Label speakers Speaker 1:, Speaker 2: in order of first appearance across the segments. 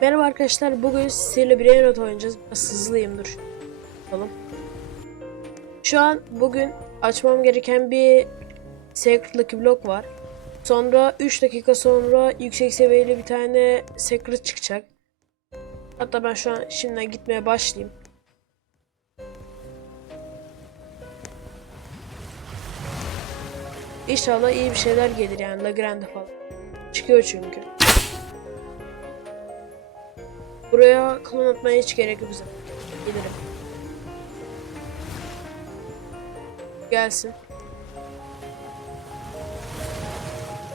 Speaker 1: Merhaba arkadaşlar bugün sizlerle bir Aeronauts oynayacağız. Biraz hızlıyım dur. Bakalım. Şu an bugün açmam gereken bir Secret Lucky Block var. Sonra 3 dakika sonra yüksek seviyeli bir tane Secret çıkacak. Hatta ben şu an şimdiden gitmeye başlayayım. İnşallah iyi bir şeyler gelir yani La Grande falan. Çıkıyor çünkü. Buraya klon atmaya hiç gerek yok bize. Gelirim. Gelsin.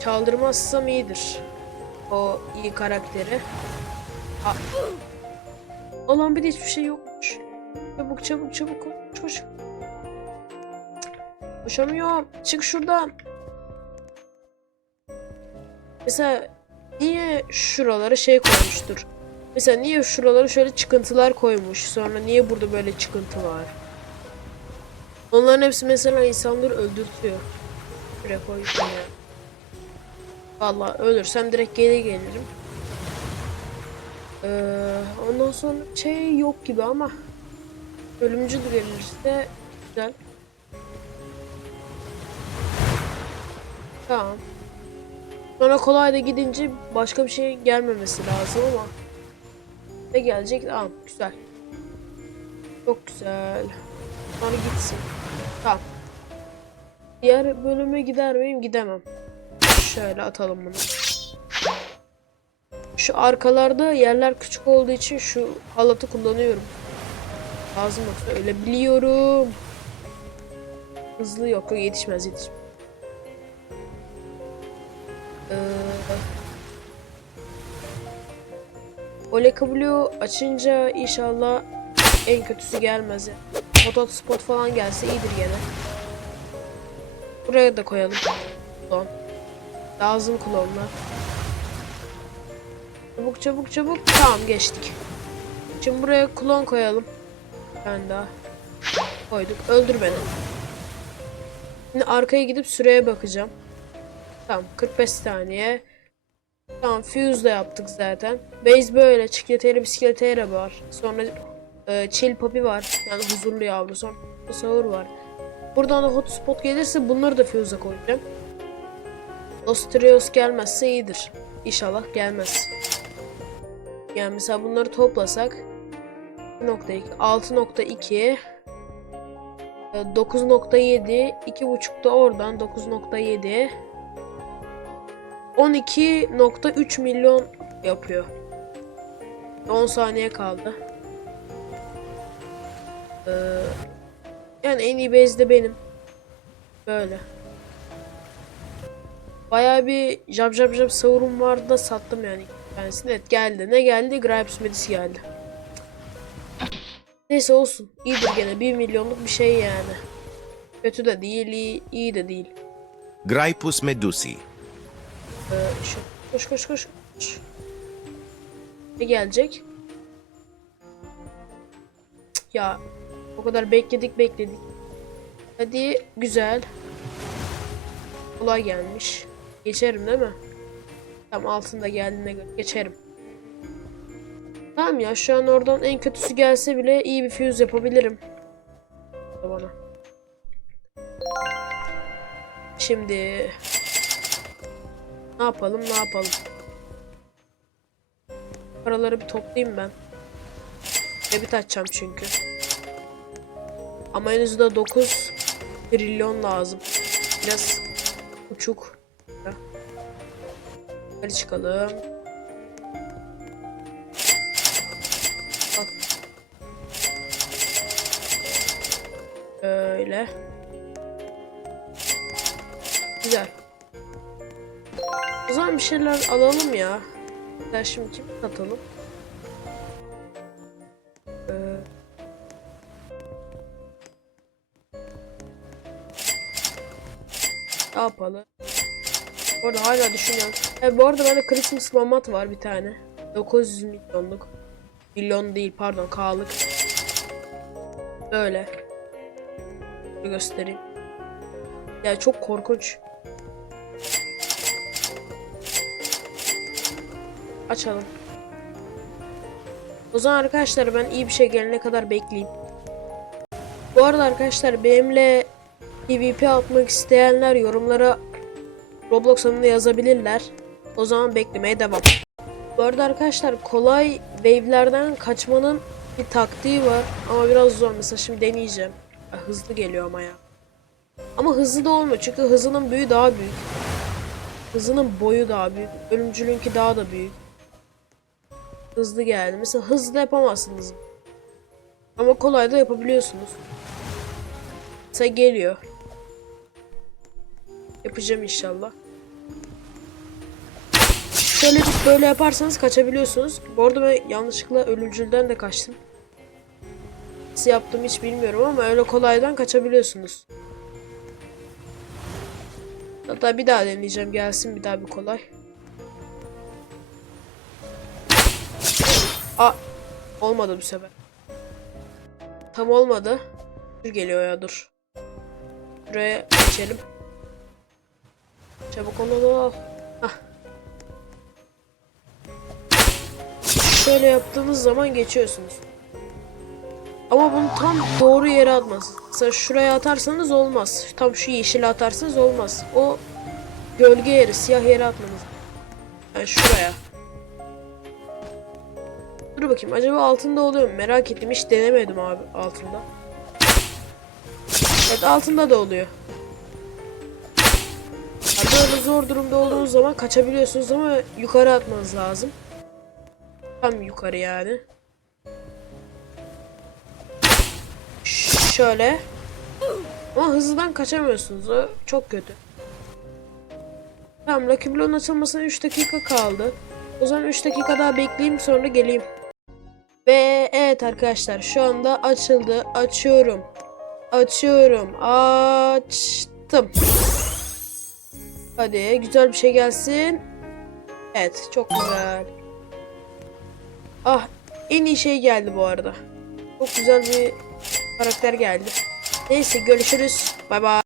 Speaker 1: Çaldırmazsam iyidir. O iyi karakteri. Ha. Olan bir de hiçbir şey yokmuş. Çabuk çabuk çabuk koş koş. Koşamıyorum. Çık şuradan. Mesela niye şuralara şey koymuştur? Mesela niye şuralara şöyle çıkıntılar koymuş? Sonra niye burada böyle çıkıntı var? Onların hepsi mesela insanları öldürtüyor. Buraya koyayım ya. Valla ölürsem direkt geri gelirim. Ee, ondan sonra şey yok gibi ama ölümcül gelirse güzel. Tamam. Sonra kolay da gidince başka bir şey gelmemesi lazım ama ne gelecek? Tamam güzel. Çok güzel. Sonra gitsin. Tamam. Diğer bölüme gider miyim? Gidemem. Şöyle atalım bunu. Şu arkalarda yerler küçük olduğu için şu halatı kullanıyorum. Lazım yoksa öyle biliyorum. Hızlı yok yetişmez yetişmez. Ee, Oleka Blue açınca inşallah en kötüsü gelmez. Motot spot falan gelse iyidir gene. Buraya da koyalım. Klon. Lazım klonlar. Çabuk çabuk çabuk. Tamam geçtik. Şimdi buraya klon koyalım. Ben daha. Koyduk. Öldür beni. Şimdi arkaya gidip süreye bakacağım. Tamam 45 saniye. Tamam fuse de yaptık zaten. Base böyle çikleteri bisikleteri var. Sonra e, chill poppy var. Yani huzurlu yavru. Sonra sahur var. Buradan da hotspot gelirse bunları da fuse'a koyacağım. Ostrios gelmezse iyidir. İnşallah gelmez. Yani mesela bunları toplasak 2.2 6.2 e, 9.7 2.5 da oradan 9.7 12.3 milyon yapıyor. 10 saniye kaldı. Ee, yani en iyi base de benim. Böyle. Bayağı bir jab jab jab savurum vardı da sattım yani. Tanesini evet geldi. Ne geldi? Gripes Medis geldi. Neyse olsun. İyidir gene. 1 milyonluk bir şey yani. Kötü de değil, iyi, iyi de değil.
Speaker 2: Graipus medusi.
Speaker 1: Koş koş koş. Ne gelecek? Ya o kadar bekledik bekledik. Hadi güzel. Kolay gelmiş. Geçerim değil mi? Tam altında geldiğine göre geçerim. Tamam ya şu an oradan en kötüsü gelse bile iyi bir fuse yapabilirim. Bana. Şimdi ne yapalım ne yapalım. Paraları bir toplayayım ben. Debit açacağım çünkü. Ama henüz de 9 trilyon lazım. Biraz uçuk. Hadi çıkalım. Bak. Öyle. Güzel. O zaman bir şeyler alalım ya. Ben şimdi kim satalım? Ee, ne yapalım? Bu arada hala düşünüyorum. E, bu arada bende Christmas Mamat var bir tane. 900 milyonluk. Milyon değil pardon K'lık. Böyle. Göstereyim. Ya çok korkunç. Açalım. O zaman arkadaşlar ben iyi bir şey gelene kadar bekleyeyim. Bu arada arkadaşlar benimle PvP atmak isteyenler yorumlara Roblox adını yazabilirler. O zaman beklemeye devam. Bu arada arkadaşlar kolay wave'lerden kaçmanın bir taktiği var ama biraz zor. Mesela şimdi deneyeceğim. Hızlı geliyor ama ya. Ama hızlı da olmuyor çünkü hızının büyüğü daha büyük. Hızının boyu daha büyük. Ölümcülünki daha da büyük. Hızlı geldi. Mesela hızlı yapamazsınız. Ama kolay da yapabiliyorsunuz. Mesela geliyor. Yapacağım inşallah. Şöyle böyle yaparsanız kaçabiliyorsunuz. Bu arada ben yanlışlıkla ölümcülden de kaçtım. Nasıl yaptım hiç bilmiyorum ama öyle kolaydan kaçabiliyorsunuz. Hatta bir daha deneyeceğim. Gelsin bir daha bir kolay. Aa, olmadı bu sefer. Tam olmadı. Dur geliyor ya dur. Buraya geçelim. Çabuk onu al. Hah. Şöyle yaptığınız zaman geçiyorsunuz. Ama bunu tam doğru yere atmaz. Mesela şuraya atarsanız olmaz. Tam şu yeşile atarsanız olmaz. O gölge yeri, siyah yere atmanız. Yani şuraya. Dur bakayım acaba altında oluyor mu? Merak ettim hiç denemedim abi altında. Evet altında da oluyor. Ya böyle zor durumda olduğunuz zaman kaçabiliyorsunuz ama yukarı atmanız lazım. Tam yukarı yani. Şöyle. Ama hızlıdan kaçamıyorsunuz. O çok kötü. Tamam Lucky Block'un açılmasına 3 dakika kaldı. O zaman 3 dakika daha bekleyeyim sonra geleyim. Ve evet arkadaşlar şu anda açıldı. Açıyorum. Açıyorum. Açtım. Hadi güzel bir şey gelsin. Evet çok güzel. Ah en iyi şey geldi bu arada. Çok güzel bir karakter geldi. Neyse görüşürüz. Bay bay.